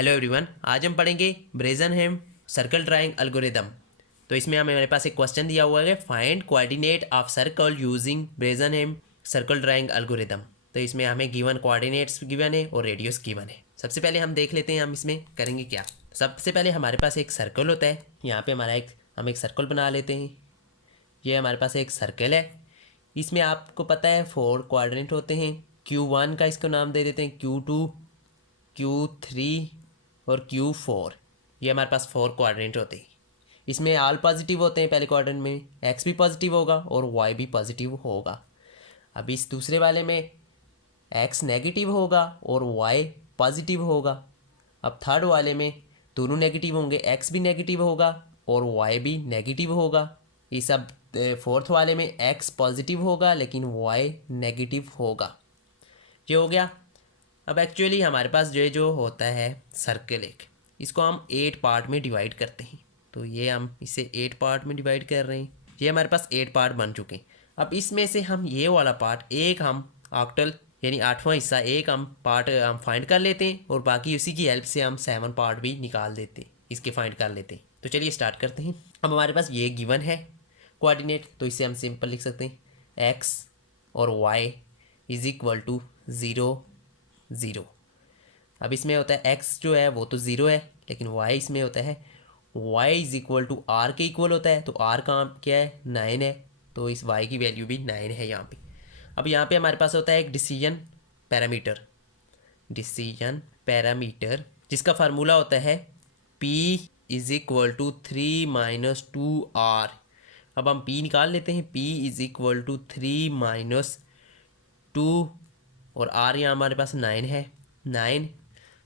Hello everyone, आज हम पढ़ेंगे ब्रेजनहेम सर्कल ड्राइंग एल्गोरिदम। तो इसमें हमारे पास एक क्वेश्चन दिया हुआ है, find coordinate of circle using Bresenham circle drawing algorithm. तो इसमें हमें गिवन कोऑर्डिनेट्स गिवन है और रेडियस गिवन है। सबसे पहले हम देख लेते हैं हम इसमें करेंगे क्या। सबसे पहले हमारे पास एक सर्कल होता है, यहाँ पे हम एक सर्कल बना लेते हैं। ये हमारे पास एक सर्कल है, इसमें आपको पता है 4 कोऑर्डिनेट होते हैं। Q1 का इसको नाम दे देते हैं Q2, Q3 और Q4। ये हमारे पास 4 कोऑर्डिनेट होते हैं। इसमें ऑल पॉजिटिव होते हैं, पहले क्वाड्रेंट में x भी पॉजिटिव होगा और y भी पॉजिटिव होगा। अब इस दूसरे वाले में x नेगेटिव होगा और y पॉजिटिव होगा। अब थर्ड वाले में दोनों नेगेटिव होंगे, x भी नेगेटिव होगा और y भी नेगेटिव होगा। इस अब फोर्थ वाले में x पॉजिटिव होगा लेकिन y नेगेटिव होगा। ये हो गया। अब एक्चुअली हमारे पास जो होता है सर्कल एक, इसको हम 8 पार्ट में डिवाइड करते हैं। तो ये हम इसे 8 पार्ट में डिवाइड कर रहे हैं। ये हमारे पास 8 पार्ट बन चुके हैं। अब इसमें से हम ये वाला पार्ट एक हम ऑक्टल यानी 8वां हिस्सा एक हम पार्ट हम फाइंड कर लेते हैं और बाकी उसी की हेल्प से हम 7 पार्ट भी निकाल देते हैं, इसके फाइंड कर लेते हैं। तो चलिए स्टार्ट करते हैं। अब हमारे पास ये गिवन है कोऑर्डिनेट, तो इसे हम सिंपल लिख सकते हैं x और y इज इक्वल टू 0 0। अब इसमें होता है x जो है वो तो 0 है, लेकिन y इसमें होता है y is equal to r के इक्वल होता है। तो r का क्या है 9 है, तो इस y की वैल्यू भी 9 है यहाँ पे। अब यहाँ पे हमारे पास होता है एक डिसीजन पैरामीटर जिसका फार्मूला होता है p is equal to 3 minus 2r। अब हम p निकाल लेते हैं, p is equal to 3 minus 2 और r यहाँ हमारे पास 9 है 9।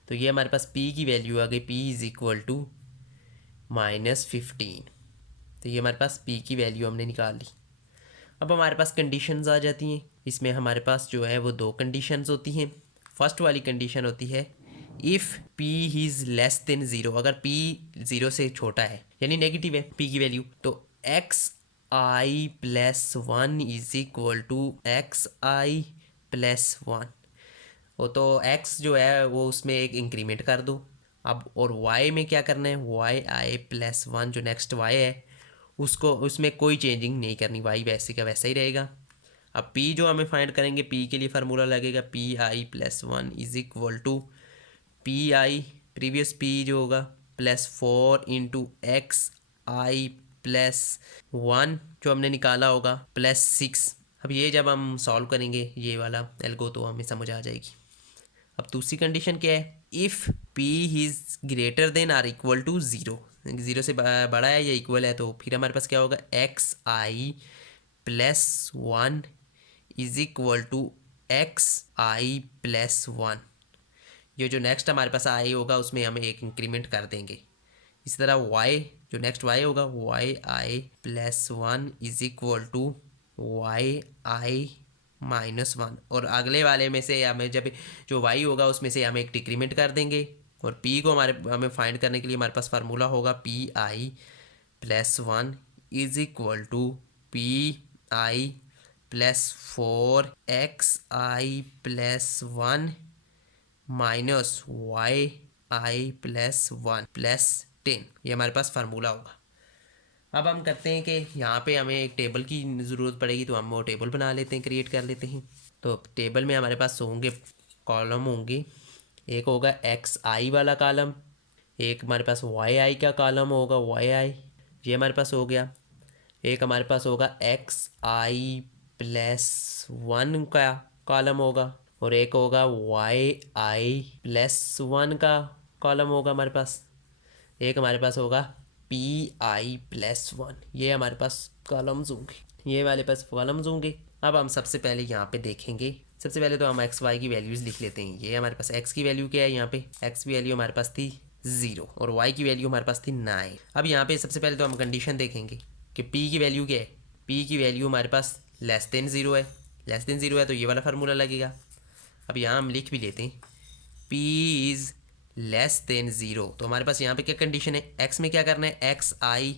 तो ये हमारे पास p की वैल्यू आ गई, p इज़ इक्वल टू -15। तो ये हमारे पास p की वैल्यू हमने निकाल ली। अब हमारे पास कंडीशंस आ जाती हैं। इसमें हमारे पास जो है वो 2 कंडीशंस होती हैं। फर्स्ट वाली कंडीशन होती है if p is less than 0। अगर p 0 से छोटा है यानी नेगेटिव है p की वैल्यू, तो xi plus 1 is equal to xi plus 1। वो तो x जो है वो उसमें एक इंक्रीमेंट कर दो। अब और y में क्या करना है, yi प्लस 1 जो नेक्स्ट y है उसको उसमें कोई चेंजिंग नहीं करनी, y वैसे का वैसा ही रहेगा। अब p जो हमें फाइंड करेंगे, p के लिए फार्मूला लगेगा pi plus 1 is equal to pi previous p जो होगा plus 4 into X I plus 1 जो हमने निकाला होगा प्लस 6। अब ये जब हम सॉल्व करेंगे ये वाला एल्गो तो हमें समझ आ जाएगी। अब दूसरी कंडीशन क्या है, if p is greater than or equal to 0, 0 से बड़ा है या इक्वल है, तो फिर हमारे पास क्या होगा xi plus 1 is equal to xi plus 1। ये जो नेक्स्ट हमारे पास आई होगा उसमें हम एक इंक्रीमेंट कर देंगे। इसी तरह y जो नेक्स्ट y होगा yi plus 1 is equal to yi -1। और अगले वाले में से हमें जब जो y होगा उसमें से हम एक डिक्रीमेंट कर देंगे। और p को हमें फाइंड करने के लिए हमारे पास फार्मूला होगा pi plus 1 is equal to pi plus 4 xi plus 1 minus yi plus 1 plus 10। ये हमारे पास फार्मूला होगा। अब हम करते हैं कि यहाँ पे हमें एक टेबल की ज़रूरत पड़ेगी, तो हम वो टेबल बना लेते हैं, क्रिएट कर लेते हैं। तो टेबल में हमारे पास होंगे कॉलम होंगे, एक होगा xi वाला कॉलम, एक हमारे पास yi का कॉलम होगा yi, ये हमारे पास हो गया। एक हमारे पास होगा xi प्लस 1 का कॉलम होगा और एक होगा yi प्लस 1 का कॉलम होगा हमारे पास। एक हमारे पास होगा pi प्लस 1। ये हमारे पास कॉलम्स होंगे, ये वाले पास कॉलम्स होंगे। अब हम सबसे पहले यहाँ पे देखेंगे, सबसे पहले तो हम एक्स वाई की वैल्यूज़ लिख लेते हैं। ये हमारे पास x की वैल्यू क्या है, यहाँ पे x की वैल्यू हमारे पास थी 0 और y की वैल्यू हमारे पास थी 9। अब यहाँ पे सबसे पहले तो हम कंडीशन देखेंगे कि p की वैल्यू क्या है। p की वैल्यू हमारे पास लेस देन 0 है, लेस देन 0 है तो ये वाला फार्मूला लगेगा। अब यहाँ हम लिख भी लेते हैं p इज़ लेस देन 0। तो हमारे पास यहाँ पे क्या कंडीशन है, x में क्या करना है xi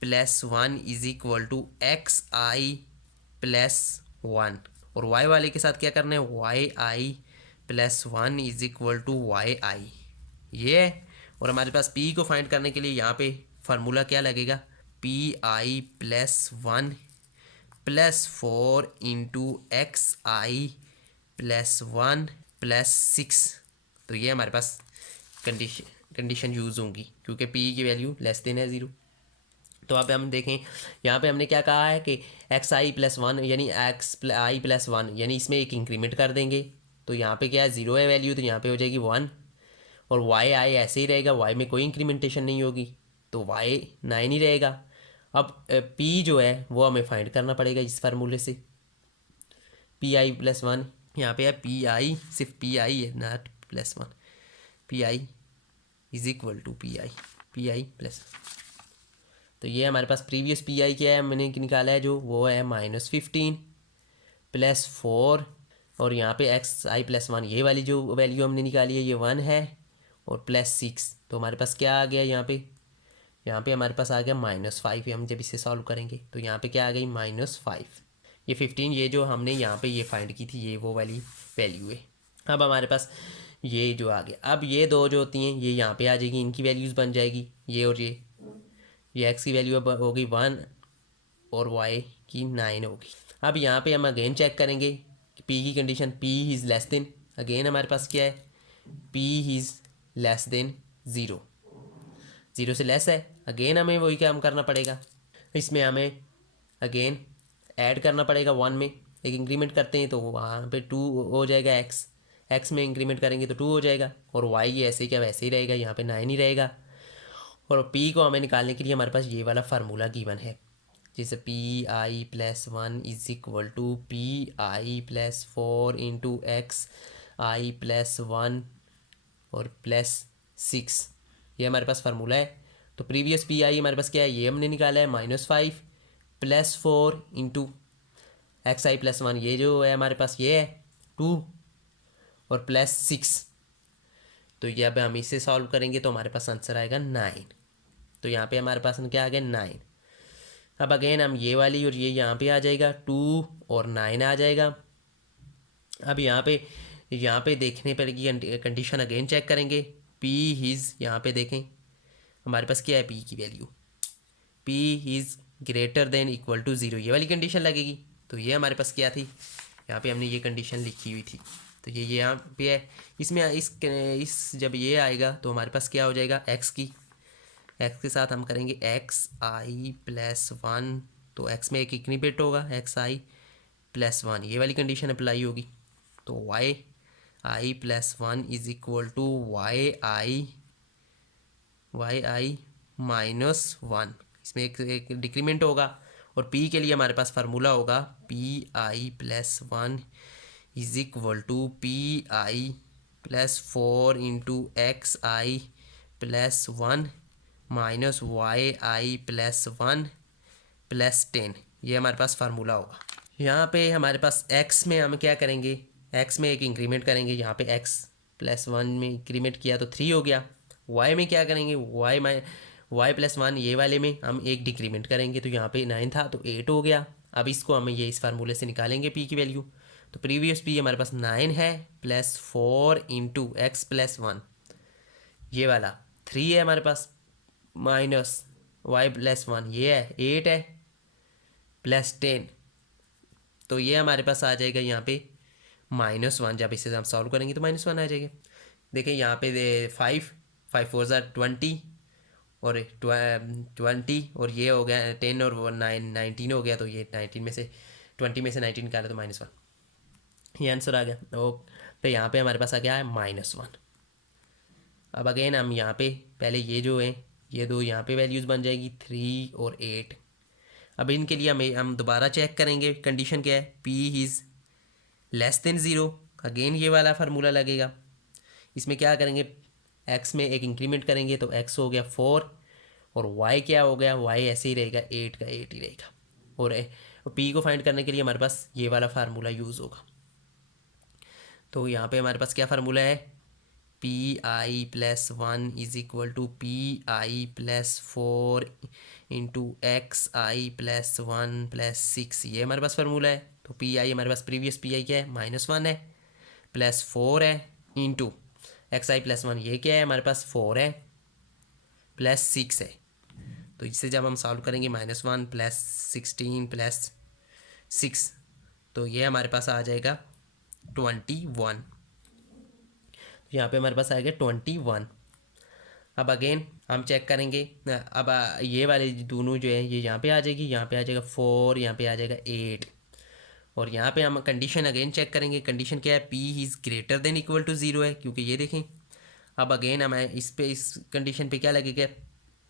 plus 1 is equal to xi plus 1 और y वाले के साथ क्या करना है yi plus 1 is equal to yi। ये है। और हमारे पास पी को फाइंड करने के लिए यहाँ पे फार्मूला क्या लगेगा, P I plus 1 plus 4 into X I plus 1 plus 6। तो ये हमारे पास कंडीशन यूज़ होंगी क्योंकि पी की वैल्यू लेस देन है 0। तो अब हम देखें यहाँ पे हमने क्या कहा है कि एक्स आई प्लस 1 यानी एक्स आई प्लस 1 यानी इसमें एक इंक्रीमेंट कर देंगे। तो यहाँ पे क्या है, 0 है वैल्यू, तो यहाँ पे हो जाएगी 1। और वाई आई ऐसे ही रहेगा, वाई में कोई इंक्रीमेंटेशन नहीं होगी, तो वाई 9 ही रहेगा। अब पी जो है वो हमें फाइंड करना पड़ेगा इस फार्मूले से, पी आई प्लस 1। यहाँ पे है पी आई, सिर्फ पी आई है, not plus 1। P I is equal to P I plus. तो ये हमारे पास प्रीवियस पी आई क्या है, मैंने निकाला है जो, वो है -15 प्लस 4। और यहाँ पे एक्स आई प्लस 1 ये वाली जो वैल्यू हमने निकाली है ये 1 है, और प्लस 6। तो हमारे पास क्या आ गया यहाँ पे हमारे पास आ गया -5। हम जब इसे सॉल्व करेंगे तो यहाँ पे क्या आ गई -5। ये 15 ये जो हमने यहाँ पे ये फाइंड की थी ये वो वाली वैल्यू है। अब हमारे पास ये जो आ गया, अब ये दो जो होती हैं ये यहाँ पे आ जाएगी, इनकी वैल्यूज़ बन जाएगी ये और ये एक्स की वैल्यू अब होगी 1 और वाई की 9 होगी। अब यहाँ पे हम अगेन चेक करेंगे कि पी की condition, P is less than, again हमारे पास क्या है, पी इज़ लेस देन 0, 0 से लेस है। अगेन हमें वही काम करना पड़ेगा, इसमें हमें अगेन ऐड करना पड़ेगा 1 में, एक इंक्रीमेंट करते हैं तो वहाँ पे 2 हो जाएगा, एक्स में इंक्रीमेंट करेंगे तो 2 हो जाएगा, और वाई ऐसे क्या वैसे ही रहेगा, यहाँ पे 9 ही रहेगा। और पी को हमें निकालने के लिए हमारे पास ये वाला फार्मूला गिवन है, जैसे P I plus 1 is equal to P I plus 4 into X I plus 1 और प्लस 6। ये हमारे पास फार्मूला है। तो प्रीवियस पी आई हमारे पास क्या है, ये हमने निकाला है -5 plus 4 into X I plus 1, ये जो है हमारे पास ये है 2 और प्लस 6। तो ये अब हम इसे सॉल्व करेंगे तो हमारे पास आंसर आएगा 9। तो यहाँ पे हमारे पास क्या आ गया 9। अब अगेन हम ये वाली और ये यहाँ पे आ जाएगा 2 और 9 आ जाएगा। अब यहाँ पे देखने पर की कंडीशन अगेन चेक करेंगे, पी इज़, यहाँ पे देखें हमारे पास क्या है, पी की value P is greater than equal to 0, ये वाली कंडीशन लगेगी। तो ये हमारे पास क्या थी, यहाँ पे हमने ये कंडीशन लिखी हुई थी, तो ये यहाँ पे है। इसमें इस जब ये आएगा तो हमारे पास क्या हो जाएगा, एक्स के साथ हम करेंगे एक्स आई प्लस 1, तो एक्स में एक इंक्रीमेंट होगा, एक्स आई प्लस 1, ये वाली कंडीशन अप्लाई होगी। तो Y I plus 1 is equal to Y I -1, इसमें एक डिक्रीमेंट होगा। और पी के लिए हमारे पास फार्मूला होगा P I plus 1 is equal to P I plus 4 into X I plus 1 minus Y I plus 1 plus 10, ये हमारे पास फार्मूला होगा। यहाँ पे हमारे पास x में हम क्या करेंगे, x में एक इंक्रीमेंट करेंगे, यहाँ पे x प्लस 1 में इंक्रीमेंट किया तो 3 हो गया। y में क्या करेंगे, y प्लस 1 ये वाले में हम एक डिक्रीमेंट करेंगे, तो यहाँ पे 9 था तो 8 हो गया। अब इसको हम ये इस फार्मूले से निकालेंगे p की वैल्यू। तो प्रीवियस p हमारे पास 9 है प्लस 4 इंटू एक्स प्लस 1, ये वाला 3 है हमारे पास, माइनस y प्लस 1 ये है 8 है प्लस 10, तो ये हमारे पास आ जाएगा यहाँ पे -1। जब इसे हम सॉल्व करेंगे तो -1 आ जाएगा। देखिए यहाँ पे 5 4 ज़ा 20 और 20 और ये हो गया 10 और 19 हो गया, तो ये 19 में से 20 में से 19 निकाले तो -1, ये आंसर आ गया। तो यहाँ पे हमारे पास आ गया है -1। अब अगेन हम यहाँ पे पहले ये जो है ये दो यहाँ पे वैल्यूज़ बन जाएगी 3 और 8। अब इनके लिए हम दोबारा चेक करेंगे कंडीशन क्या है, p is less than 0, again ये वाला फार्मूला लगेगा। इसमें क्या करेंगे, x में एक इंक्रीमेंट करेंगे तो x हो गया 4 और y क्या हो गया, y ऐसे ही रहेगा 8 का 8 ही रहेगा। और p को फाइंड करने के लिए हमारे पास ये वाला फार्मूला यूज़ होगा। तो यहाँ पे हमारे पास क्या फार्मूला है, P I plus 1 is equal to P I plus 4 into X I plus 1 plus 6, ये हमारे पास फार्मूला है। तो पी आई हमारे पास प्रीवियस पी आई क्या है, -1 है प्लस 4 है into X I plus one, ये क्या है हमारे पास 4 है प्लस 6 है। तो इससे जब हम सॉल्व करेंगे -1 प्लस 16 प्लस 6, तो ये हमारे पास आ जाएगा 21। यहाँ पे हमारे पास आएगा 21। अब अगेन हम चेक करेंगे, अब ये वाले दोनों जो है ये यहाँ पे आ जाएगी, यहाँ पे आ जाएगा 4, यहाँ पे आ जाएगा 8। और यहाँ पे हम कंडीशन अगेन चेक करेंगे। कंडीशन क्या है, p is greater than equal to 0 है, क्योंकि ये देखें। अब अगेन हमें इस कंडीशन पे क्या लगेगा,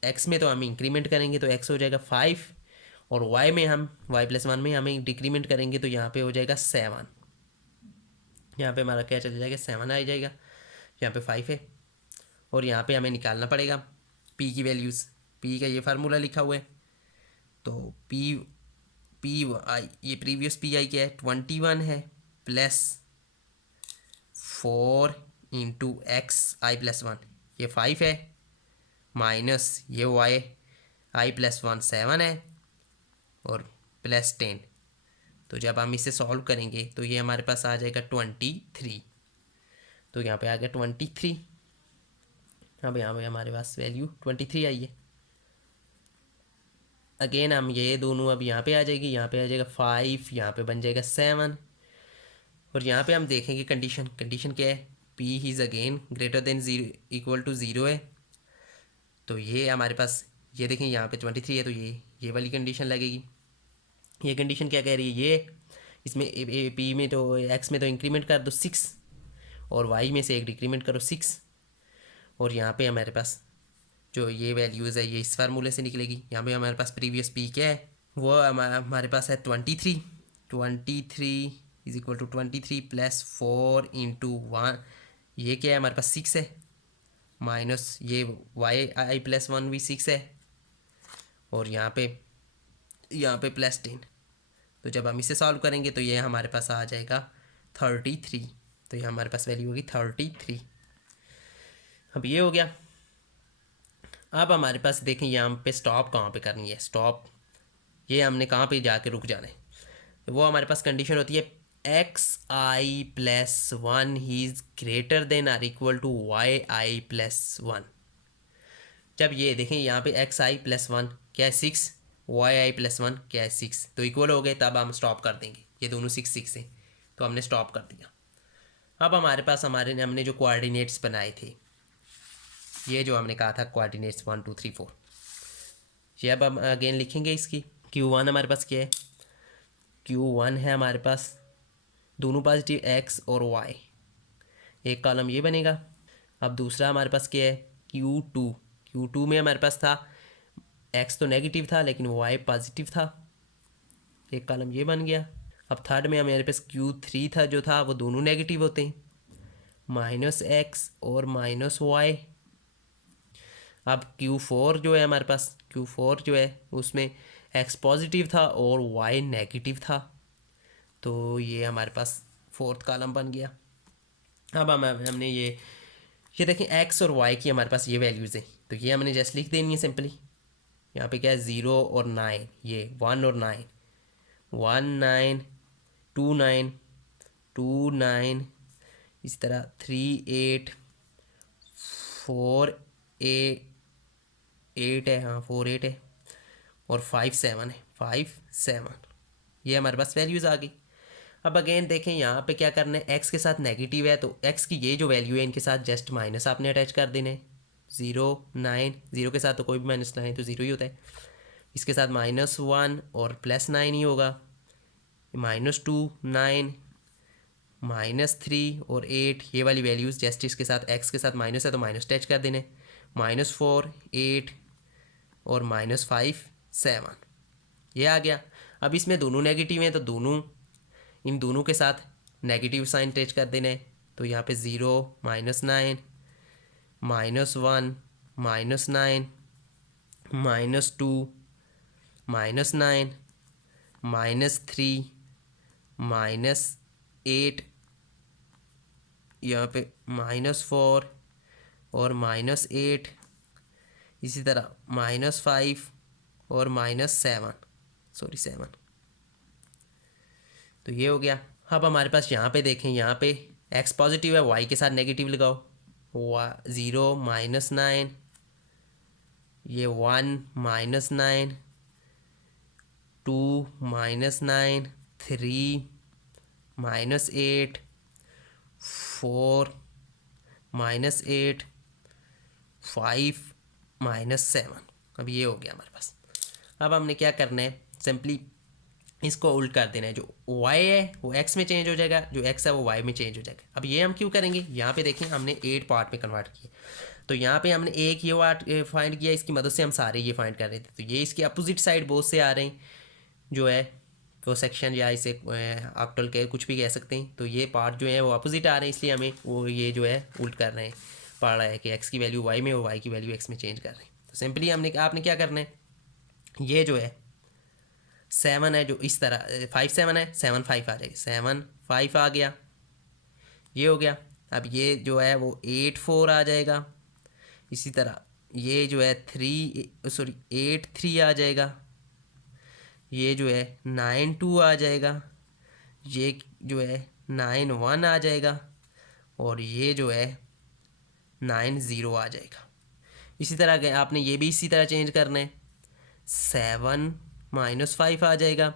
x में तो हम इंक्रीमेंट करेंगे तो x हो जाएगा 5, और y में हम y+1 में हमें डिक्रीमेंट करेंगे तो यहाँ पे हो जाएगा 7। यहाँ पे हमारा क्या चल जाएगा, 7 आ जाएगा, यहाँ पे 5 है। और यहाँ पे हमें निकालना पड़ेगा p की वैल्यूज़। p का ये फार्मूला लिखा हुआ है, तो p आई, ये प्रीवियस पी आई क्या है 21 है, प्लस 4 इंटू x(i+1) ये 5 है, माइनस ये y(i+1) 7 है, और प्लस 10। तो जब हम इसे सॉल्व करेंगे तो ये हमारे पास आ जाएगा 23। तो यहाँ पे आ गया 23। अब यहाँ पे हमारे पास वैल्यू 23 आई है। अगेन हम ये दोनों अब यहाँ पे आ जाएगी, यहाँ पे आ जाएगा 5, यहाँ पे बन जाएगा 7। और यहाँ पे हम देखेंगे कंडीशन क्या है, p is again greater than 0 equal to 0 है। तो ये हमारे पास ये देखें यहाँ पे 23 है, तो ये वाली कंडीशन लगेगी। ये कंडीशन क्या कह रही है, ये इसमें p में तो x में तो इंक्रीमेंट कर दो 6, और y में से एक डिक्रीमेंट करो 6। और यहाँ पे हमारे पास जो ये वैल्यूज़ है ये इस फार्मूले से निकलेगी। यहाँ पे हमारे पास प्रीवियस p क्या है, वो हमारे पास है 23 is equal to 23 plus 4 into 1, ये क्या है हमारे पास 6 है, माइनस ये y(i+1) भी 6 है, और यहाँ पे प्लस 10। तो जब हम इसे सॉल्व करेंगे तो ये हमारे पास आ जाएगा 33। तो ये हमारे पास वैल्यू होगी 33। अब ये हो गया। अब हमारे पास देखें यहाँ पे स्टॉप कहाँ पे करनी है, स्टॉप ये हमने कहाँ पे जाके रुक जाना है। तो वो हमारे पास कंडीशन होती है x(i+1) is greater than or equal to y(i+1). जब ये देखें यहाँ पे x(i+1) क्या है 6, y(i+1) क्या है 6, तो इक्वल हो गए, तब हम स्टॉप कर देंगे। ये दोनों 6 है, तो हमने स्टॉप कर दिया। अब हमारे पास हमने जो कोऑर्डिनेट्स बनाए थे, ये जो हमने कहा था कोऑर्डिनेट्स 1 2 3 4, ये अब हम अगेन लिखेंगे इसकी। q1 हमारे पास क्या है, q1 है हमारे पास दोनों पॉजिटिव x और y, एक कॉलम ये बनेगा। अब दूसरा हमारे पास क्या है q2 में हमारे पास था x तो नेगेटिव था लेकिन y पॉजिटिव था, एक कॉलम ये बन गया। अब थर्ड में हमारे पास q3 था, जो था वो दोनों नेगेटिव होते हैं, -x और -y। अब q4 जो है हमारे पास, q4 जो है उसमें x पॉजिटिव था और y नेगेटिव था, तो ये हमारे पास फोर्थ कॉलम बन गया। अब हमने ये देखें x और y की हमारे पास ये वैल्यूज़ हैं, तो ये हमने जस्ट लिख देनी है सिंपली। यहाँ पे क्या है 0 और 9, ये 1 और 9, 1 9 2 9 2 9, इसी तरह 3 8 4 8 है, हाँ 4 8 है, और 5 7 है, 5 7। ये हमारे पास वैल्यूज़ आ गई। अब अगेन देखें यहाँ पे क्या करना है, x के साथ नेगेटिव है तो x की ये जो वैल्यू है इनके साथ जस्ट माइनस आपने अटैच कर देना है। 0 9, 0 के साथ तो कोई भी माइनस ना है तो 0 ही होता है, इसके साथ -1 और +9 ही होगा, -2 9 -3 और 8, ये वाली वैल्यूज़ जस्ट इसके साथ x के साथ माइनस है तो माइनस अटैच कर देने, -4 8 और -5 7, ये आ गया। अब इसमें दोनों नेगेटिव हैं तो इन दोनों के साथ नेगेटिव साइन अटैच कर देना है, तो यहाँ पे 0 -9 -1 -9 -2 -9 -3 -8, यहाँ पे -4 और -8, इसी तरह -5 और -7 तो ये हो गया। अब हमारे पास यहाँ पे देखें, यहाँ पे x पॉजिटिव है, y के साथ नेगेटिव लगाओ, 0 -9, ये 1 -9, 2 -9, 3 -8, 4 -8, 5 -7। अब ये हो गया हमारे पास। अब हमने क्या करना है, सिंपली इसको उल्ट कर देना है। जो y है वो x में चेंज हो जाएगा, जो x है वो y में चेंज हो जाएगा। अब ये हम क्यों करेंगे, यहाँ पे देखें हमने 8 पार्ट में कन्वर्ट किए, तो यहाँ पे हमने एक ये वाट फाइंड किया, इसकी मदद से हम सारे ये फाइंड कर रहे थे। तो ये इसके अपोजिट साइड बोथ से आ रहे हैं, जो है वो सेक्शन या इसे ऑक्टल के कुछ भी कह सकते हैं। तो ये पार्ट जो है वो अपोजिट आ रहे हैं, इसलिए हमें वो ये जो है उल्ट कर रहे हैं, पढ़ रहा है कि x की वैल्यू y में, वो y की वैल्यू x में चेंज कर रहे हैं। तो सिंपली आपने क्या करना है, ये जो है 7 है, जो इस तरह 5 7 है, 7 5 आ जाएगी, 7 5 आ गया, ये हो गया। अब ये जो है वो 8 4 आ जाएगा। इसी तरह ये जो है 8 3 आ जाएगा। ये जो है 9 2 आ जाएगा। ये जो है 9 1 आ जाएगा। और ये जो है 9 0 आ जाएगा। इसी तरह आपने ये भी इसी तरह चेंज करना है। 7 -5 आ जाएगा।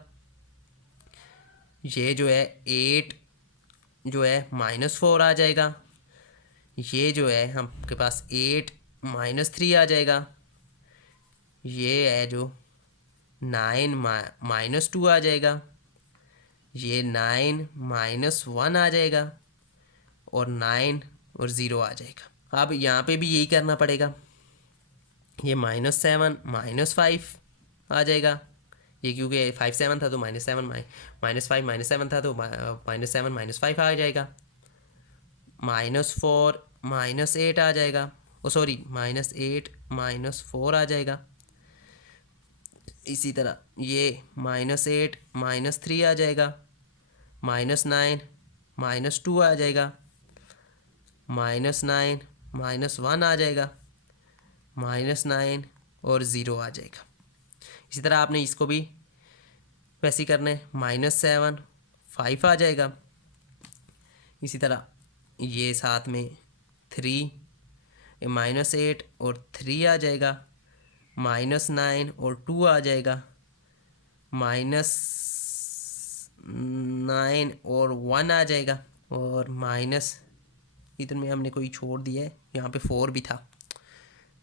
ये जो है 8 जो है -4 आ जाएगा। ये जो है आपके पास 8 -3 आ जाएगा। ये है जो 9 -2 आ जाएगा। ये 9 -1 आ जाएगा। और 9 और 0 आ जाएगा। अब यहाँ पे भी यही करना पड़ेगा। ये -7 -5 आ जाएगा। ये क्योंकि 5 7 था तो -7 -5 -7 था तो -7 -5 आ जाएगा। -4 -8 आ जाएगा। ओ सॉरी, -8 -4 आ जाएगा। इसी तरह ये -8 -3 आ जाएगा। -9 -2 आ जाएगा। -9 -1 आ जाएगा। -9 और 0 आ जाएगा। इसी तरह आपने इसको भी वैसे ही करना है। -7 5 आ जाएगा। इसी तरह ये साथ में 3 -8 और 3 आ जाएगा। -9 और 2 आ जाएगा। -9 और 1 आ जाएगा। और इधर में हमने कोई छोड़ दिया है, यहाँ पे 4 भी था,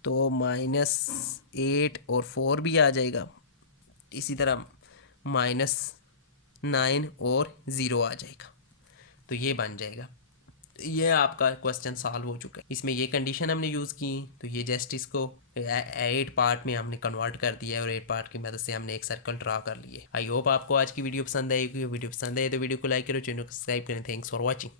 तो -8 और 4 भी आ जाएगा। इसी तरह -9 और 0 आ जाएगा। तो ये बन जाएगा। ये आपका क्वेश्चन सॉल्व हो चुका है। इसमें ये कंडीशन हमने यूज़ की, तो ये जस्ट इसको 8 पार्ट में हमने कन्वर्ट कर दिया है और 8 पार्ट की मदद से हमने एक सर्कल ड्रा कर लिए। आई होप आपको आज की वीडियो पसंद आएगी। वीडियो पसंद आए तो वीडियो को लाइक करो, चैनल को सब्सक्राइब करें। Thanks for watching.